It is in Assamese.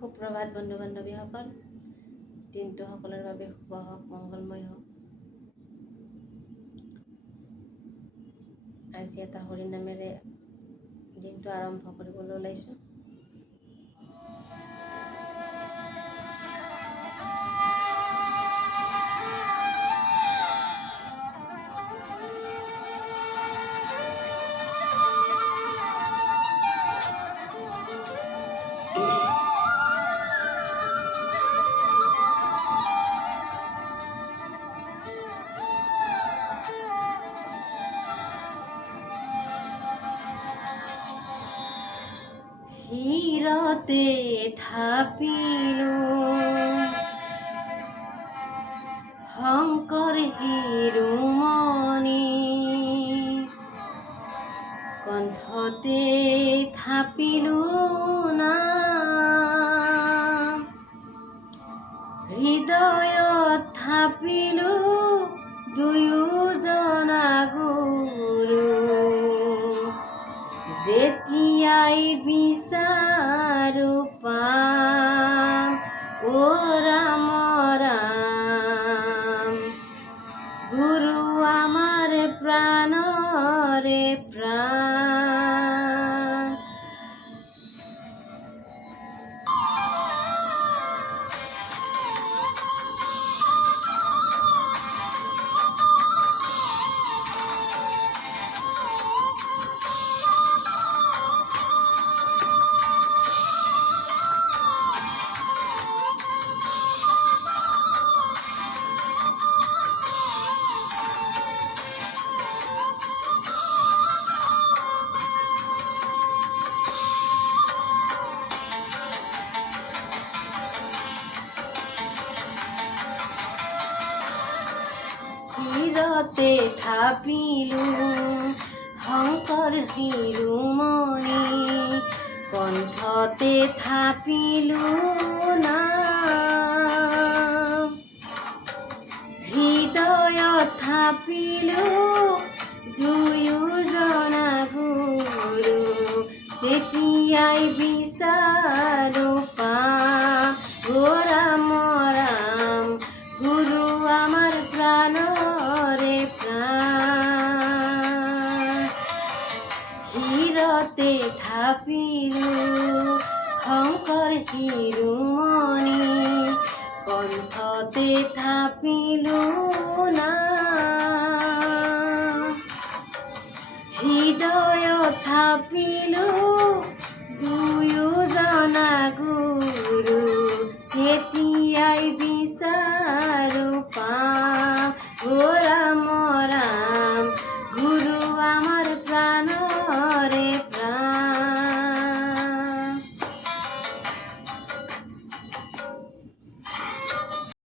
সুপ্ৰভাত বন্ধু বান্ধৱীসকল, দিনটো সকলৰ বাবে শুভ হওক, মংগলময় হওক। আজি এটা হৰি নামেৰে দিনটো আৰম্ভ কৰিবলৈ ওলাইছোঁ। হিৰতে থাপিলো শংকৰ শিৰোমণি, কণ্ঠতে থাপিলো নাম, হৃদয়ত থাপিলো দুয়োজনা গুৰু, যেতিয়াই বিচাৰো পাম ও ৰাম ৰাম, গুৰু আমাৰ প্ৰাণৰে প্ৰাণ। হিৰতে থাপিলো শংকৰ শিৰোমণি, কণ্ঠতে থাপিলো নাম, হৃদয়ত থাপিলো দুয়োজনা গুৰু, যেতিয়াই বিচাৰো পাম ও ৰাম ৰাম, গুৰু আমাৰ প্ৰাণৰে প্ৰাণ। হিৰতে থাপিলো শংকৰ শিৰোমণি, কণ্ঠতে থাপিলো নাম, হৃদয়ত থাপিলো